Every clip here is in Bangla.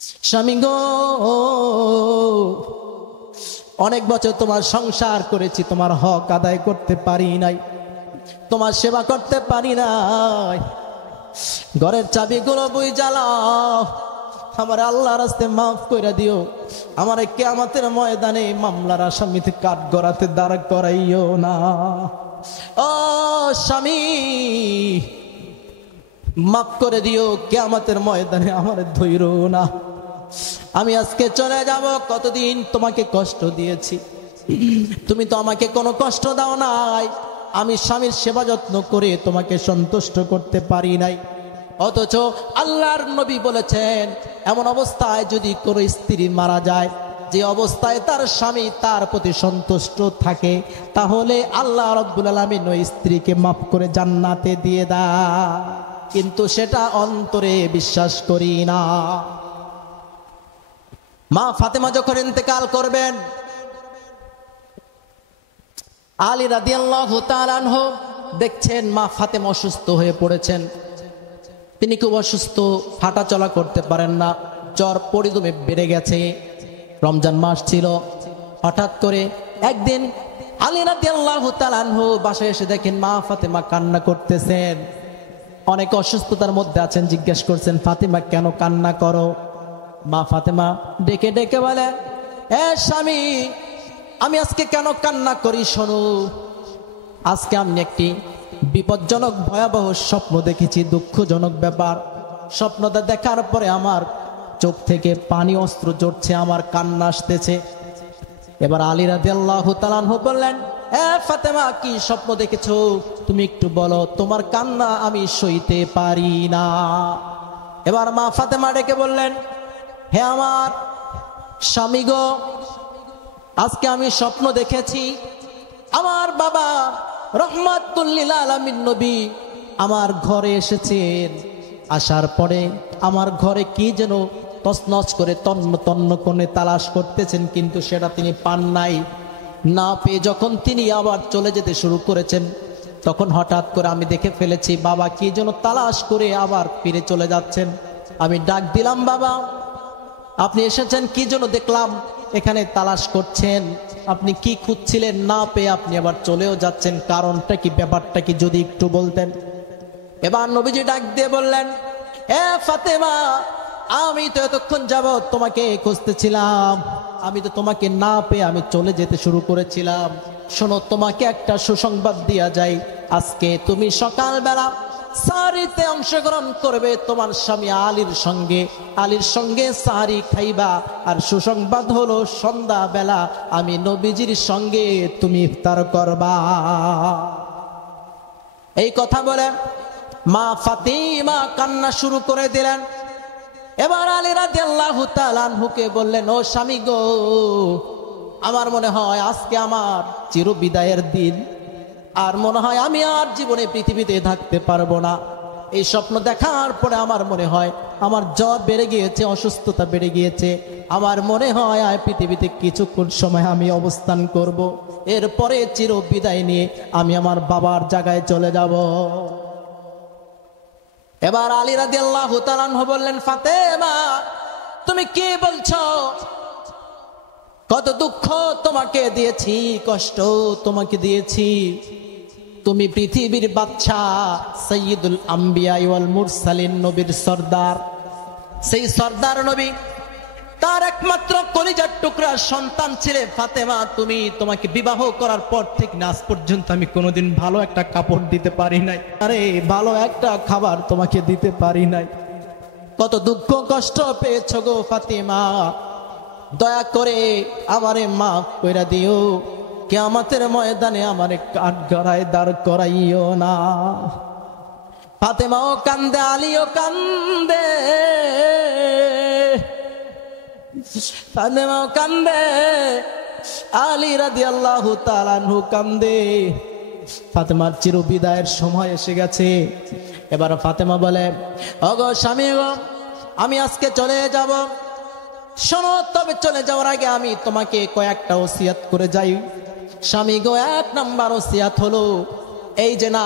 স্বামী গো, অনেক বছর তোমার সংসার করেছি, তোমার হক আদায় করতে পারি নাই, তোমার সেবা করতে পারি নাই। ঘরের চাবিগুলো বই জ্বালাও, আমার আল্লাহর রাস্তে মাফ করে দিও। আমার কিয়ামতের ময়দানে মামলার আসামিতে কাঠ গড়াতে দাঁড় করাইও না। ও স্বামী, মাফ করে দিও, কিয়ামতের ময়দানে আমার ধৈর্য না। আমি আজকে চলে যাব। কতদিন তোমাকে কষ্ট দিয়েছি, তুমি তো আমাকে কোনো কষ্ট দাও নাই। আমি স্বামীর সেবা যত্ন করে তোমাকে সন্তুষ্ট করতে পারি নাই। অথচ আল্লাহর নবী বলেছেন, এমন অবস্থায় যদি কোনো স্ত্রী মারা যায়, যে অবস্থায় তার স্বামী তার প্রতি সন্তুষ্ট থাকে, তাহলে আল্লাহ রাব্বুল আলামিন ওই স্ত্রীকে মাফ করে জান্নাতে দিয়ে দেয়। কিন্তু সেটা অন্তরে বিশ্বাস করি না। মা ফাতেমা যখন ইন্তেকাল করবেন, আলী রাদিয়াল্লাহু তাআলা আনহু দেখছেন মা ফাতেমা অসুস্থ হয়ে পড়েছেন। তিনি খুব অসুস্থ, হাঁটাচলা করতে পারেন না, জ্বর পরিদমে বেড়ে গেছে। রমজান মাস ছিল। হঠাৎ করে একদিন আলী রাদিয়াল্লাহু তাআলা আনহু বাসায় এসে দেখেন মা ফাতেমা কান্না করতেছেন। অনেক অসুস্থতার মধ্যে আছেন, জিজ্ঞেস করছেন, ফাতেমা কেন কান্না করো? মা ফাতেমা ডেকে ডেকে বলে, এ স্বামী, আমি আজকে কেন কান্না করি শোনো। আজকে আমি একটি বিপজ্জনক ভয়াবহ স্বপ্ন দেখেছি, দুঃখজনক ব্যাপার। স্বপ্নটা দেখার পরে আমার চোখ থেকে পানি অস্ত্র ঝরছে, আমার কান্না আসতেছে। এবার আলী রাদিয়াল্লাহু তাআলা আনহু বললেন, এ ফাতেমা, কি স্বপ্ন দেখেছো? তুমি একটু বলো, তোমার কান্না আমি সইতে পারি না। এবার মা ফাতেমা ডেকে বললেন, হে আমার স্বামী গো, আজকে আমি স্বপ্ন দেখেছি আমার বাবা রহমাতুল লিল আলামিন নবী আমার ঘরে এসেছেন। আসার পরে আমার ঘরে কি যেন তছনছ করে তন্ন তন্ন করে তালাশ করতেছেন, কিন্তু সেটা তিনি পান নাই। না পেয়ে যখন তিনি আবার চলে যেতে শুরু করেছেন, তখন হঠাৎ করে আমি দেখে ফেলেছি বাবা কি যেন তালাশ করে আবার ফিরে চলে যাচ্ছেন। আমি ডাক দিলাম, বাবা আপনি এসেছেন, কি জন্য দেখলাম এখানে তালাশ করছেন, আপনি কি খুঁজছিলেন? না পেয়ে আপনি আবার চলেও যাচ্ছেন, কারণটা কি, ব্যাপারটা কি, যদি একটু বলতেন। এবার নবীজি ডাক দিয়ে বললেন, এ ফাতেমা, আমি তো এতক্ষণ যাবত তোমাকে খুঁজতেছিলাম, আমি তো তোমাকে না পেয়ে আমি চলে যেতে শুরু করেছিলাম। শোনো, তোমাকে একটা সুসংবাদ দেয়া যায়, আজকে তুমি সকালবেলা সারিতে অংশগ্রহণ করবে তোমার স্বামী আলীর সঙ্গে সারি খাইবা। আর সুসংবাদ হলো, সন্ধ্যা বেলা আমি নবীজির সঙ্গে তুমি ইফতার করবা। এই কথা বলে মা ফাতিমা কান্না শুরু করে দিলেন। এবার আলী রাদিয়াল্লাহু তাআলা আনহুকে বললেন, ও স্বামী গো, আমার মনে হয় আজকে আমার চিরবিদায়ের দিন, আর মনে হয় আমি আর জীবনে পৃথিবীতে থাকতে পারবো না। এই স্বপ্ন দেখার পরে আমার মনে হয় আমার জ্বর বেড়ে গিয়েছে, অসুস্থতা বেড়ে গিয়েছে। আমার মনে হয় আর পৃথিবীতে কিছুক্ষণ সময় আমি অবস্থান করব, এরপরে চিরবিদায় নিয়ে আমি আমার বাবার জায়গায় চলে যাব। এবার আলী রাদিয়াল্লাহু তাআলা আনহু বললেন, ফাতেমা তুমি কি বলছো? কত দুঃখ তোমাকে দিয়েছি, কষ্ট তোমাকে দিয়েছি। তুমি পৃথিবীর বাদশা, সাইয়্যিদুল আম্বিয়া ওয়াল মুরসালিন, নবীর সর্দার। সেই সর্দার নবী, তার একমাত্র কলিজার টুকরা সন্তান ছিলে ফাতেমা। তোমাকে বিবাহ করার পর থেকে আজ পর্যন্ত আমি কোনোদিন ভালো একটা কাপড় দিতে পারি নাই, আরে ভালো একটা খাবার তোমাকে দিতে পারি নাই। কত দুঃখ কষ্ট পেয়েছো গো ফাতেমা, দয়া করে আমারে মাফ কইরা দিও, কিয়ামতের ময়দানে আমারে কাঠগড়ায় দাঁড় করাইও না। ফাতেমাও কান্দে, আলীও কান্দে, ফাতেমাও কান্দে, আলী রাদিয়াল্লাহু তাআলা আনহু কান্দে। ফাতেমার চিরবিদায়ের সময় এসে গেছে। এবার ফাতেমা বলে, ওগো স্বামী গো, আমি আজকে চলে যাব। শোনো, তবে চলে যাওয়ার আগে আমি তোমাকে কয়েকটা ওসিয়াত করে যাই। স্বামী গো, 1 নাম্বার ওসিয়াত হলো, এই যে না,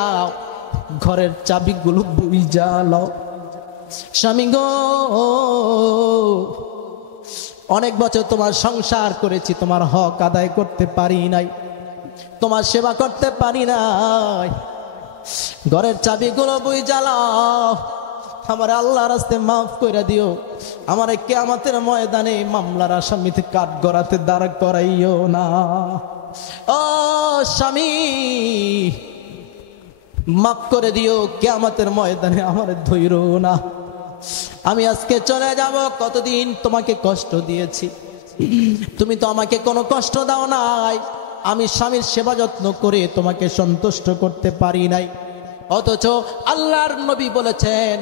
ঘরের চাবিগুলো বুঝা লও। স্বামী গো, অনেক বছর তোমার সংসার করেছি, তোমার হক আদায় করতে পারি নাই, তোমার সেবা করতে পারি নাই, ঘরের চাবিগুলো বই জ্বালাও, আমার আল্লাহর রাস্তায় মাফ করে দিও, আমার কিয়ামতের ময়দানে মামলার আসামিতে কাঠগড়াতে দাঁড় করাইও না। ও স্বামী, মাফ করে দিও, কিয়ামতের ময়দানে আমার ধৈর্য না। আমি আজকে চলে যাব, কতদিন তোমাকে কষ্ট দিয়েছি, তুমি তো আমাকে কোনো কষ্ট দাও নাই, আমি স্বামীর সেবা যত্ন করে তোমাকে সন্তুষ্ট করতে পারি নাই। অথচ আল্লাহর নবী বলেছেন,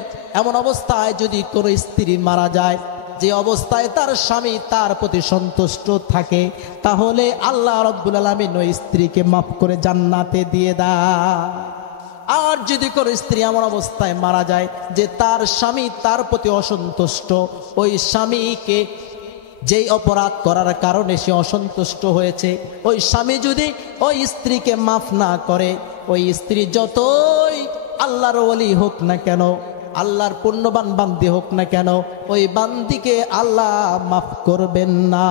এমন অবস্থায় যদি কোনো স্ত্রী মারা যায়, যে অবস্থায় তার স্বামী তার প্রতি সন্তুষ্ট থাকে, তাহলে আল্লাহ রাব্বুল আলামিন ওই স্ত্রীকে মাফ করে জান্নাতে দিয়ে দেয়। আর যদি কোনো স্ত্রী এমন অবস্থায় মারা যায় যে তার স্বামী তার প্রতি অসন্তুষ্ট, ওই স্বামীকে যেই অপরাধ করার কারণে সে অসন্তুষ্ট হয়েছে, ওই স্বামী যদি ওই স্ত্রীকে মাফ না করে, ওই স্ত্রী যতই আল্লাহর ওলি হোক না কেন, আল্লাহর পুণ্যবান বান্দি হোক না কেন, ওই বান্দিকে আল্লাহ মাফ করবেন না।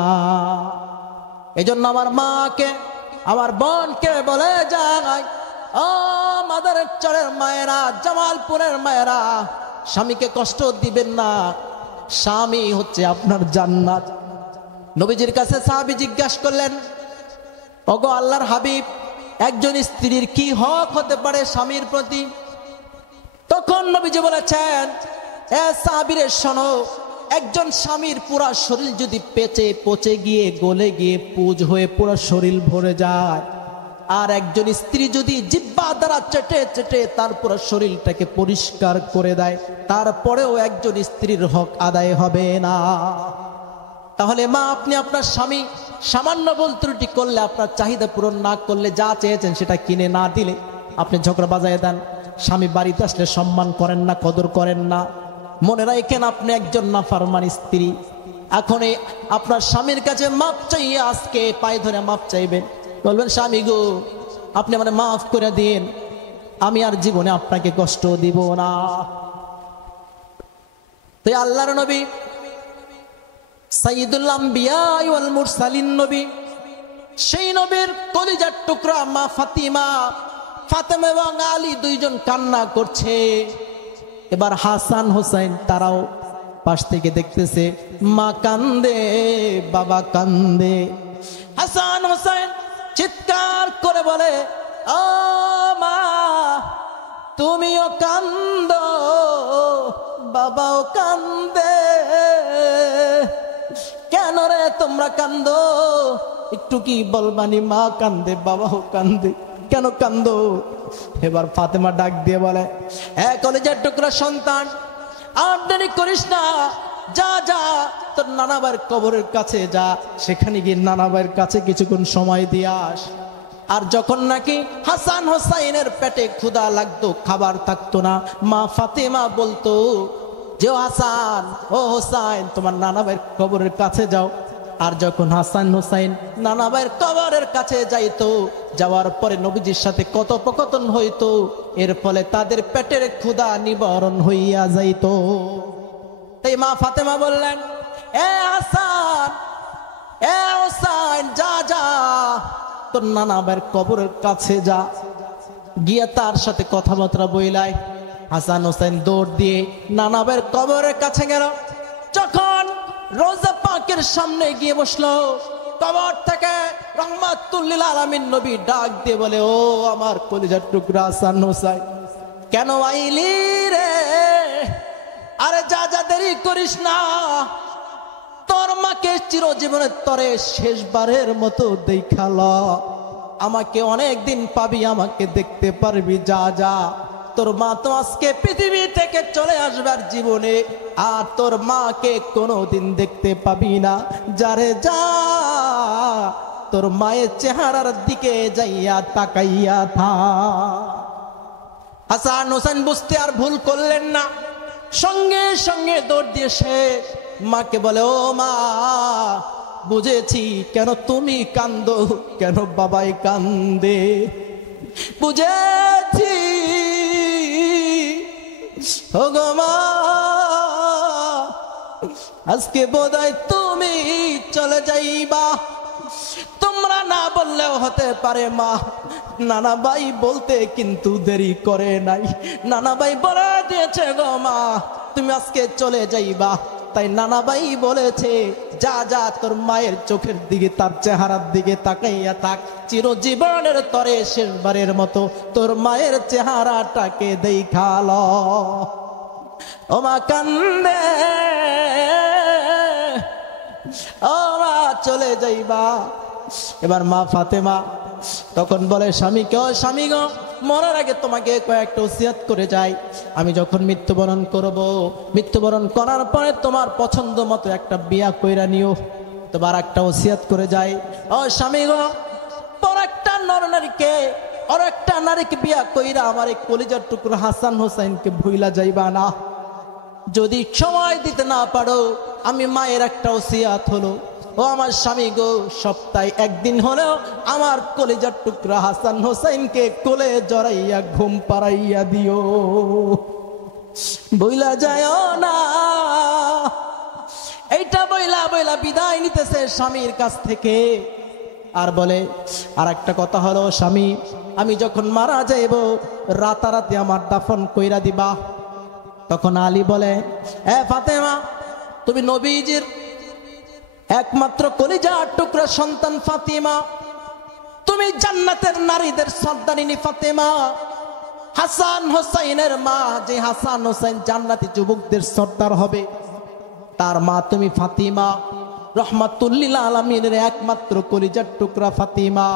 এজন্য আমার মাকে, আমার বোনকে বলে যায়, ও মাদারের চরের মায়েরা, জামালপুরের মায়েরা, স্বামীকে কষ্ট দিবেন না, স্বামী হচ্ছে আপনার জান্নাত। নবীজির কাছে সাহাবী জিজ্ঞাসা করলেন, ওগো আল্লাহর হাবিব, একজন স্ত্রীর কি হক হতে পারে স্বামীর প্রতি? তখন নবীজি বলেছেন, এ সাহাবীরে শোনো, একজন স্বামীর পুরা শরীর যদি পচে গিয়ে গলে গিয়ে পুজ হয়ে পুরো শরীর ভরে যায়, আর একজন স্ত্রী যদি জিহ্বা দ্বারা চেটে চেটে তার পুরো শরীরটাকে পরিষ্কার করে দেয়, তারপরেও একজন স্ত্রীর হক আদায় হবে না। তাহলে মা, আপনি আপনার স্বামী সামান্য ভুল ত্রুটি করলে, আপনার চাহিদা পূরণ না করলে, যা চেয়েছেন সেটা কিনে না দিলে আপনি ঝগড়া বাজায় দেন, স্বামী বাড়িতে আসলে সম্মান করেন না, কদর করেন না, মনে রাখেন আপনি একজন নাফরমান স্ত্রী। এখন আপনার স্বামীর কাছে মাপ চাইয়ে আজকে পায়ে ধরে মাপ চাইবেন, বলবেন, স্বামী গো, আপনি আমাকে মাফ করে দিন, আমি আর জীবনে আপনাকে কষ্ট দিব না। তাই আল্লাহর নবী সাইয়্যিদুল আম্বিয়া ওয়াল মুরসালিন নবী, সেই নবীর কলিজার টুকরা মা ফাতেমা এবং আলী দুইজন কান্না করছে। এবার হাসান হোসেন তারাও পাশ থেকে দেখতেছে, মা কান্দে, বাবা কান্দে। হাসান হোসেন চিৎকার করে বলে, ও মা, তুমিও কান্দো, বাবাও কান্দে, কেন রে তোমরা কান্দো? একটু কি বলবানি? মা কান্দে, বাবাও কান্দে, কেন কান্দো? এবার ফাতেমা ডাক দিয়ে বলে, কলেজের টুকরা সন্তান, আর দেরি করিস না, যা যা তোর নানাবার কবরের কাছে যা, সেখানে গিয়ে নানাবার কাছে কিছুক্ষণ সময় দিয়ে আস। আর যখন নাকি হাসান হোসাইনের পেটে ক্ষুধা লাগতো, খাবার থাকতো না, মা ফাতেমা বলতো যে, হাসান, ও হোসাইন, তোমার নানাবার কবরের কাছে যাও। আর যখন হাসান হোসাইন নানাবার কবরের কাছে যাইতো, যাওয়ার পরে নবীজির সাথে কথোপকথন হইতো, এর ফলে তাদের পেটের ক্ষুধা নিবারণ হইয়া যাইতো। তাই মা ফাতেমা বললেন, এ হাসান, এ হোসাইন, যা যা তোর নানাবার কবরের কাছে যা, গিয়া তার সাথে কথাবার্তা বইলাই। হাসান হোসেন দৌড় দিয়ে নানাবার কবরের কাছে গেল। যখন রোজা পাকের সামনে গিয়ে বসলো, কবর থেকে রহমাতুল লিল আলামিন নবী ডাক দিয়ে বলে, ও আমার কলিজার টুকরা হাসান হোসেন, কেন আইলি রে? আরে যা যা, দেরি করিস না, তোর মাকে চিরজীবনের তরে শেষবারের মতো দেখাল, আমাকে অনেক দিন পাবি, আমাকে দেখতে পারবি, যা যা। তোর মা তো আজকে পৃথিবী থেকে চলে আসবার জীবনে, আর তোর মাকে কোনোদিন দেখতে পাবি না, যারে যা, তোর মায়ের চেহারার দিকে যাইয়া তাকাইয়া থা। হাসান হোসেন বুঝতে আর ভুল করলেন না, সঙ্গে সঙ্গে দৌড় দিয়ে সে মাকে বলে, ও মা, বুঝেছি কেন তুমি কান্দো, কেন বাবাই কান্দে, বুঝেছি ও গো মা, আজকে বোধহয় তুমি চলে যাইবা। তোমরা না বললেও হতে পারে মা। নানা ভাই বলতে কিন্তু দেরি করে নাই, নানা ভাই বলে দিয়েছে গো মা তুমি আজকে চলে যাইবা। তাই নানা ভাই বলেছে যা যা তোর মায়ের চোখের দিকে, তার চেহারার দিকে তাকাইয়া থাক, চিরজীবনের তরে শেষবারের মতো তোর মায়ের চেহারাটাকে দেখাল। ও মা কান্দে, ও মা চলে যাইবা। এবার মা ফাতেমা তখন বলে স্বামীকে, ও স্বামী গো, মরার আগে তোমাকে কয়েকটা ওসিয়ত করে যাই। আমি যখন মৃত্যুবরণ করব, মৃত্যুবরণ করার পরে তোমার পছন্দ মতো একটা বিয়া কইরা নিও। তোমার একটা ওসিয়ত করে যাই, ও স্বামী গো, পর একটা নরনারীকে, আর একটা নারীকে বিয়া কইরা আমার এই কলিজার টুকরো হাসান হোসেনকে ভুইলা যাইবা না। যদি সময় দিতে না পারো, আমি মায়ের একটা ওসিয়াত হলো, ও আমার স্বামী গো, সপ্তাহে একদিন হলেও আমার কলিজার টুকরা হাসান হোসেনকে কোলে জড়াইয়া ঘুম পাড়াইয়া দিও, বইলা যায় না। এইটা বইলা বইলা বিদায় নিতেছে স্বামীর কাছ থেকে। আর বলে আর একটা কথা হলো, স্বামী আমি যখন মারা যাইব রাতারাতি আমার দাফন কইরা দিবা। তখন আলী বলে, এ ফাতেমা, তুমি নবীজির একমাত্র কলিজার টুকরা সন্তান ফাতিমা, তুমি জান্নাতের নারীদের সর্দারিনী ফাতেমা, হাসান হোসেনের মা, যে হাসান হোসেন জান্নাতি যুবকদের সর্দার হবে, তার মা তুমি ফাতিমা, রহমাতুল্লিল আলামিনের একমাত্র কলিজার টুকরা ফাতিমা।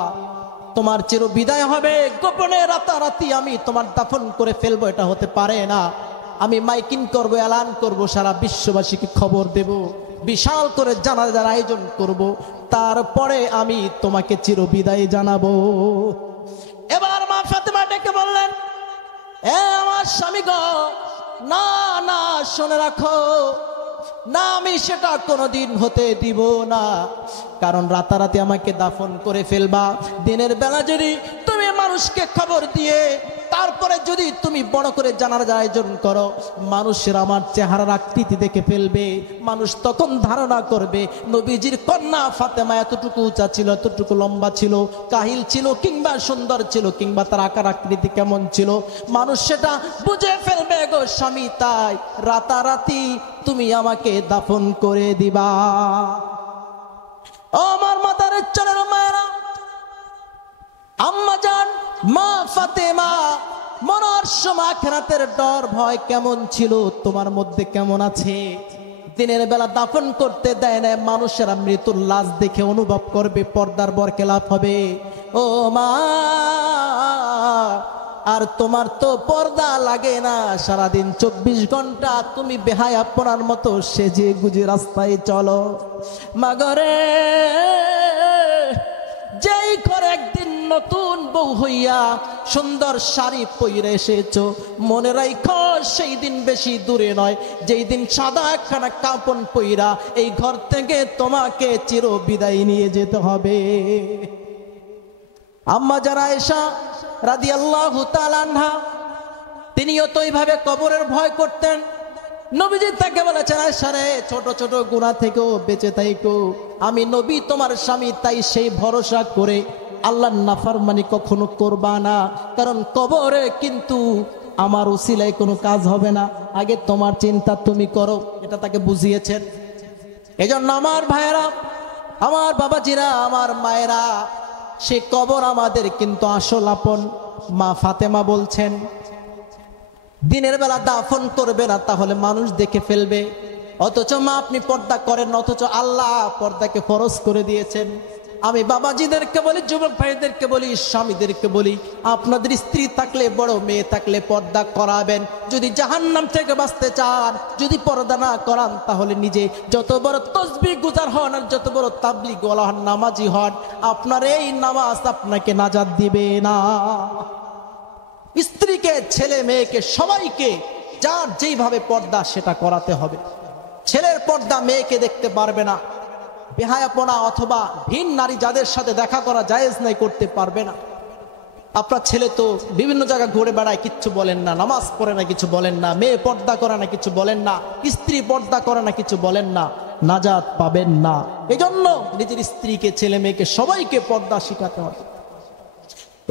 তোমার চির বিদায় হবে, গোপনে রাতারাতি আমি তোমার দাফন করে ফেলবো, এটা হতে পারে না। আমি মাইকিং করব, এলান করব, সারা বিশ্ববাসীকে খবর দেব, বিশাল করে জানাজার আয়োজন করব, তারপরে আমি তোমাকে চির বিদায় জানাবো। এবার মা ফাতেমা ডেকে বললেন, এ আমার স্বামী গো, না না, শুনে রাখো, না আমি সেটা কোনোদিন হতে দিব না। কারণ রাতারাতি আমাকে দাফন করে ফেলবা। দিনের বেলা যদি তুমি মানুষকে খবর দিয়ে তারপরে যদি তুমি বড় করে জানার আয়োজন করো, মানুষের আমার চেহারার আকৃতি দেখে ফেলবে, মানুষ তখন ধারণা করবে নবীজির কন্যা ফাতেমা এতটুকু উঁচা ছিল, এতটুকু লম্বা ছিল, কাহিল ছিল, কিংবা সুন্দর ছিল, কিংবা তার আকার আকৃতি কেমন ছিল, মানুষ সেটা বুঝে ফেলবে গো স্বামী। তাই রাতারাতি তুমি আমাকে দাফন করে দিবা। ও আমার মাতার চলের মায়েরা, আম্মা জান মা ফাতেমা, মরার সময় আখিরাতের ডর ভয় কেমন ছিল তোমার মধ্যে কেমন আছে? দিনের বেলা দাফন করতে দেয় না, মানুষেরা মৃত্যুর লাশ দেখে অনুভব করবে পর্দার বরখেলাপ হবে। ও মা, আর তোমার তো পর্দা লাগে না, সারাদিন 24 ঘন্টা তুমি বেহায়াপনার মতো সেজে গুজে রাস্তায় চলো। মাগরে, যেই করে একদিন নতুন বউ হইয়া সুন্দর শাড়ি পইরে এসেছো, মনে রাখো সেই দিন বেশি দূরে নয়, যেই দিন সাদা একখানা কাপড় পইরা এই ঘর থেকে তোমাকে চির বিদায় নিয়ে যেতে হবে। আম্মা যারা আয়েশা রাদিয়াল্লাহু তাআলা আনহা, তিনিও তো এইভাবে কবরের ভয় করতেন। নবীজি তাকে বলেছেন, আয়েশা রে, ছোট ছোট গুনাহ থেকেও বেঁচে থাকো, আমি নবী তোমার স্বামী, তাই সেই ভরসা করে আল্লাহর নাফরমানি কখনো করবা না, কারণ কবরে কিন্তু আমার উসিলায় কোনো কাজ হবে না, আগে তোমার চিন্তা তুমি করো। এটা তাকে বুঝিয়েছেন। এজন্য আমার ভাইয়েরা, আমার বাবাজিরা, আমার মায়েরা, সে কবর আমাদের কিন্তু আসল আপন। মা ফাতেমা বলছেন, দিনের বেলা দাফন করবে না, তাহলে মানুষ দেখে ফেলবে। অথচ মা আপনি পর্দা করেন, অথচ আল্লাহ পর্দাকে ফরজ করে দিয়েছেন। আমি বাবাজিদেরকে বলি, যুবক ভাইদেরকে বলি, স্বামীদেরকে বলি, আপনাদের স্ত্রী থাকলে, বড় মেয়ে থাকলে পর্দা করাবেন। যদি জাহান্নাম থেকে বাঁচতে চান, যদি পর্দা না করান, তাহলে নিজে যত বড় তসবিহ গুজার হন আর যত বড় তাবলীগ ওয়ালা হন, নামাজি হন, আপনার এই নামাজ আপনাকে নাজাত দিবে না। স্ত্রীকে, ছেলে মেয়েকে, সবাইকে যার যেইভাবে পর্দা সেটা করাতে হবে। ছেলের পর্দা মেয়েকে দেখতে পারবে না, বেহায়াপনা অথবা ভিন নারী যাদের সাথে দেখা করা জায়েজ নাই, করতে পারবে না। আপনার ছেলে তো বিভিন্ন জায়গায় ঘুরে বেড়ায়, কিচ্ছু বলেন না, নামাজ পড়ে না, কিছু বলেন না, মেয়ে পর্দা করে না, কিছু বলেন না, স্ত্রী পর্দা করে না, কিছু বলেন না। নাজাত পাবেন না। এজন্য নিজের স্ত্রীকে, ছেলে মেয়েকে, সবাইকে পর্দা শিখাতে হবে।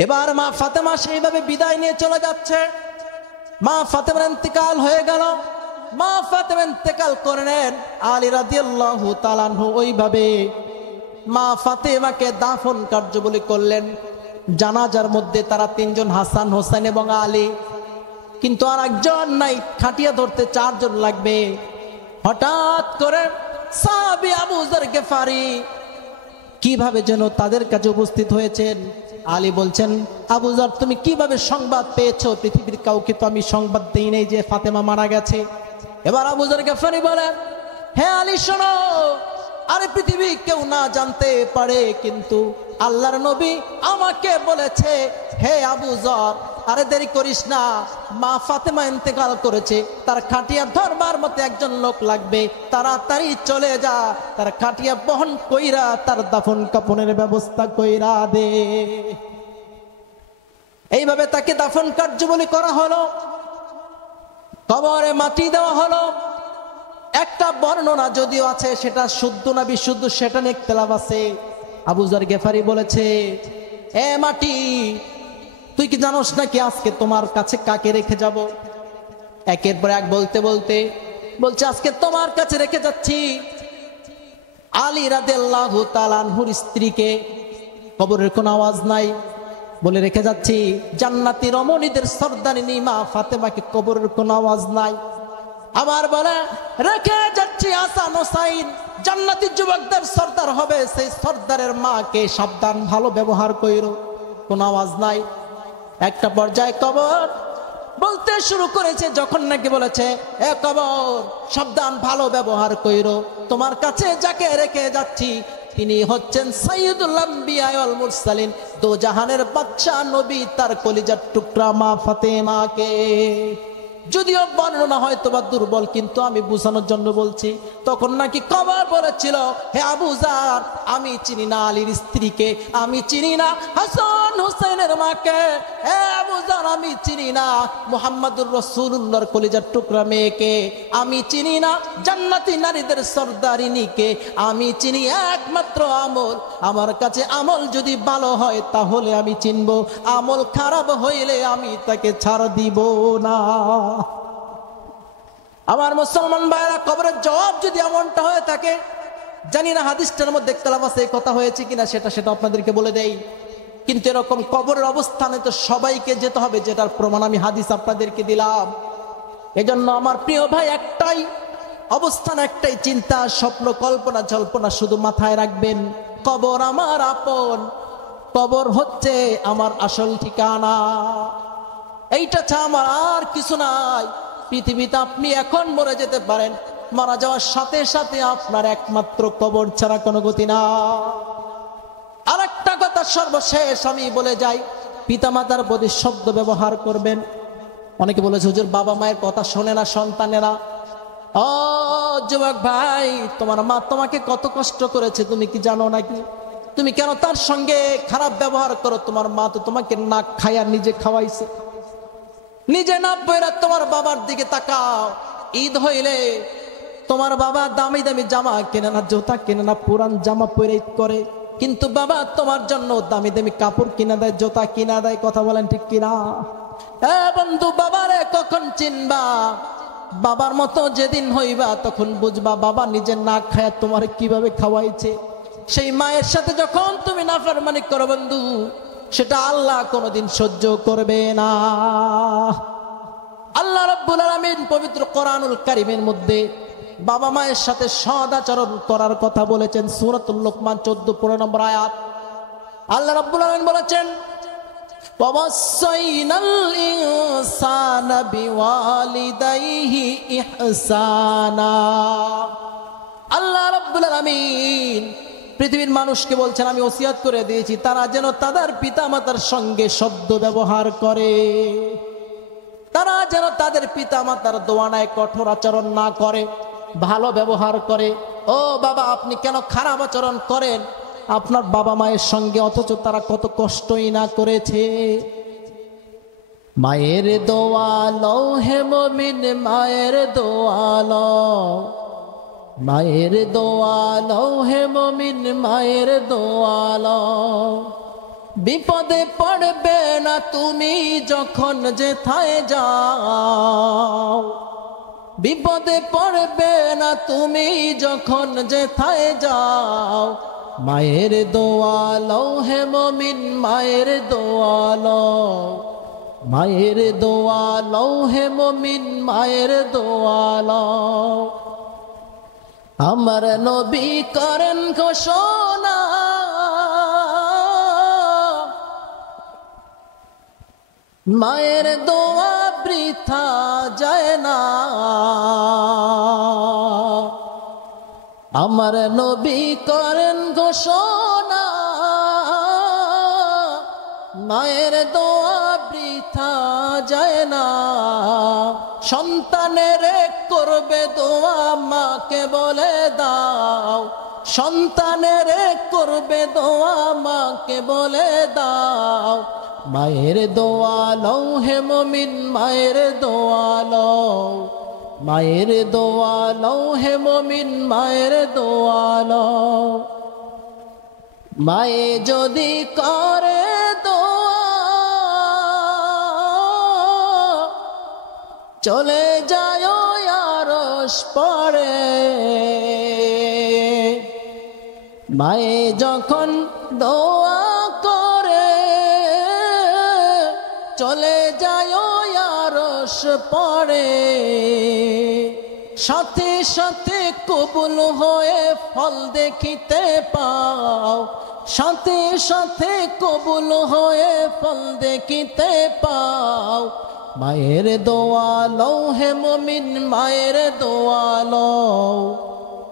এবার মা ফাতেমা সেইভাবে বিদায় নিয়ে চলে যাচ্ছে। মা ফাতেমার ইন্তেকাল হয়ে গেল। মা ফাতেমা ইন্তেকাল করলেন। আলী রাদিয়াল্লাহু তাআলা আনহু ওইভাবে মা ফাতেমাকে দাফন কার্যাবলী করলেন। জানাজার মধ্যে তারা তিনজন, হাসান, হোসেন এবং আলী, কিন্তু আর একজন নাই, খাটিয়া ধরতে চারজন লাগবে। হঠাৎ করে সাহাবী আবু যর গিফারি কিভাবে যেন তাদের কাছে উপস্থিত হয়েছেন। আলী বলছেন, আবু যর তুমি কিভাবে সংবাদ পেয়েছো? পৃথিবীর কাউকে তো আমি সংবাদ দেই নাই যে ফাতেমা মারা গেছে। এবার আবু যর গিফারি বলেন, হে আলী শোনো, আরে পৃথিবী কেউ না জানতে পারে, কিন্তু আল্লাহর নবী আমাকে বলেছে, হে আবু যর আরে দেরি করিস না, মা ফাতেমা ইন্তেকাল করেছে, তার খাটিয়া ধরবার মতো একজন লোক লাগবে, তাড়াতাড়ি চলে যা, তার খাটিয়া বহন কইরা তার দাফন কাফনের ব্যবস্থা কইরা দে। এইভাবে তাকে দাফন কার্যাবলী করা হলো, কবরে মাটি দেওয়া হলো। একটা বর্ণনা যদিও আছে, সেটা শুদ্ধ না বিশুদ্ধ সেটা নিয়ে ইখতিলাফ আছে। আবু যর গিফারি বলেছে, এ মাটি, তুই কি জানোস নাকি আজকে তোমার কাছে কাকে রেখে যাব? একের পর এক বলতে বলতে বলছে, আজকে তোমার কাছে রেখে যাচ্ছি আলী রাদিয়াল্লাহু তাআলা আনহুর স্ত্রীকে। কবরের কোনো আওয়াজ নাই, বলে রেখে যাচ্ছি জান্নাতি রমণীদের সর্দারিনী মা ফাতেমাকে, কবরের কোনো আওয়াজ নাই। আবার বলে রেখে যাচ্ছি হাসান হোসাইন, জান্নাতি যুবকদের সর্দার হবে, সেই সর্দারের মাকে, সাবধান, ভালো ব্যবহার কইরো। কোনো আওয়াজ নাই। একটা পর্যায়ে কবর বলতে শুরু করেছে, যখন নাকি বলেছে, এ কবর সাবধান, ভালো ব্যবহার কইরো, তোমার কাছে যাকে রেখে যাচ্ছি তিনি হচ্ছেন সাইয়্যিদুল আম্বিয়া ওয়াল মুরসালিন, দো জাহানের বাদশা নবী, তার কলিজার টুকরা মা ফাতেমাকে। যদিও বর্ণনা হয়তো বা দুর্বল, কিন্তু আমি বোঝানোর জন্য বলছি। তখন নাকি কবর বলেছিল, হে আবু যর আমি চিনি না আলীর স্ত্রীকে, আমি চিনি না হাসান হোসেনের মাকে, হে আবু যর আমি চিনি না মুহাম্মদুর রাসূলুল্লাহর কলিজার টুকরা মেয়েকে, আমি চিনি না জান্নাতি নারীদের সর্দারিনীকে, আমি চিনি একমাত্র আমল। আমার কাছে আমল যদি ভালো হয় তাহলে আমি চিনব, আমল খারাপ হইলে আমি তাকে ছাড় দিব না। আমার মুসলমান ভাইরা, কবরের জবাব যদি এমনটা হয়ে থাকে, জানি না হাদিসটার মধ্যে ইখতিলাফ আছে, কথা হয়েছে কিনা সেটা আপনাদেরকে বলে দেই। কিন্তু এরকম কবরের অবস্থানে তো সবাইকে যেতে হবে, যেটার প্রমাণ আমি হাদিস আপনাদেরকে দিলাম। এজন্য আমার প্রিয় ভাই, একটাই অবস্থান, একটাই চিন্তা, স্বপ্ন, কল্পনা, জল্পনা শুধু মাথায় রাখবেন, কবর আমার আপন, কবর হচ্ছে আমার আসল ঠিকানা। এইটা ছাড়া আমার আর কিছু নাই। পৃথিবীতে আপনি এখন মরে যেতে পারেন, মারা যাওয়ার সাথে সাথে আপনার একমাত্র কবর ছাড়া কোনো গতি না। আর একটা কথা সর্বশেষ আমি বলে যাই, পিতামাতার প্রতি শব্দ ব্যবহার করবেন। অনেকে বলেছে, হুজুর বাবা মায়ের কথা শোনে না সন্তানেরা। ও যুবক ভাই, তোমার মা তোমাকে কত কষ্ট করেছে তুমি কি জানো নাকি? তুমি কেন তার সঙ্গে খারাপ ব্যবহার করো? তোমার মা তো তোমাকে না খাইয়া নিজে খাওয়াইছে। নিজে না পয়রা তোমার বাবার দিকে তাকাও। ঈদ হইলে তোমার বাবা দামি দামি জামা কেনে না, জুতা কেনে না, পুরান জামা পরে ঈদ করে, কিন্তু বাবা তোমার জন্য দামি দামি কাপড় কিনা দেয়, জুতা কিনা দেয়। কথা বলেন ঠিক কিনা? বন্ধু, বাবারে কখন চিনবা? বাবার মতো যেদিন হইবা তখন বুঝবা বাবা নিজে না খায় তোমার কিভাবে খাওয়াইছে। সেই মায়ের সাথে যখন তুমি নাফরমানি করো বন্ধু, সেটা আল্লাহ কোনোদিন সহ্য করবে না। আল্লাহ রাব্বুল আলামিন পবিত্র কোরআনুল কারীমের মধ্যে বাবা মায়ের সাথে সদাচরণ করার কথা বলেছেন। সূরাতুল লোকমান 14 নম্বর আয়াত। আল্লাহ রাব্বুল আলামিন বলেছেন, ওয়াসাইনাল ইনসানা বিওয়ালিদাইহি ইহসানা। আল্লাহ রাব্বুল আলামিন পৃথিবীর মানুষকে বলছেন, আমি ওসিয়ত করে দিয়েছি তারা যেন তাদের পিতামাতার সঙ্গে শব্দ ব্যবহার করে, তারা যেন তাদের পিতামাতার দোয়ানায় কঠোর আচরণ না করে, ভালো ব্যবহার করে। ও বাবা, আপনি কেন খারাপ আচরণ করেন আপনার বাবা মায়ের সঙ্গে, অথচ তারা কত কষ্টই না করেছে। মায়ের দোয়া লও হে মুমিন, মায়ের দোয়া লও, মায়ের দোয়া লও হে মুমিন, মায়ের দোয়া লও। বিপদে পড়বে না তুমি যখন যেথায় যাও, বিপদে পড়বে না তুমি যখন যেথায় যাও। মায়ের দোয়া লও হে মুমিন, মায়ের দোয়া লও। মায়ের দোয়া লও হে মুমিন, মায়ের দোয়া লও। আমার নবী করেন ঘোষণা, মায়ের দোয়া বৃথা যায় না। আমার নবী করেন ঘোষণা, মায়ের দোয়া বৃথা যায় না। সন্তানের করবে দোয়া মাকে বলে দাও, সন্তানের করবে দোয়া মাকে বলে দাও। মায়ের দোয়া লও হে মুমিন, মায়ের দোয়া লও। মায়ের দোয়া লও হে মুমিন, মায়ের দোয়া লও। মায়ে যদি করে দোয়া চলে যায় আরশ পারে। মায়ে যখন দোয়া করে চলে যায় আরশ পারে। সাথে সাথে কবুল হয়ে ফল দেখিতে পাও, সাথে সাথে কবুল হয়ে ফল দেখিতে পাও। মায়ের দোয়া লও হে মুমিন, মায়ের দোয়া লও।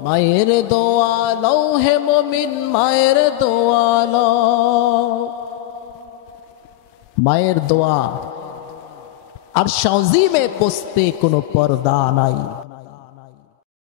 মায়ের দোয়া লও হে মুমিন, মায়ের দোয়া লও। মায়ের দোয়া আর শাওজিমে পৌঁছতে কোনো পর্দা নাই।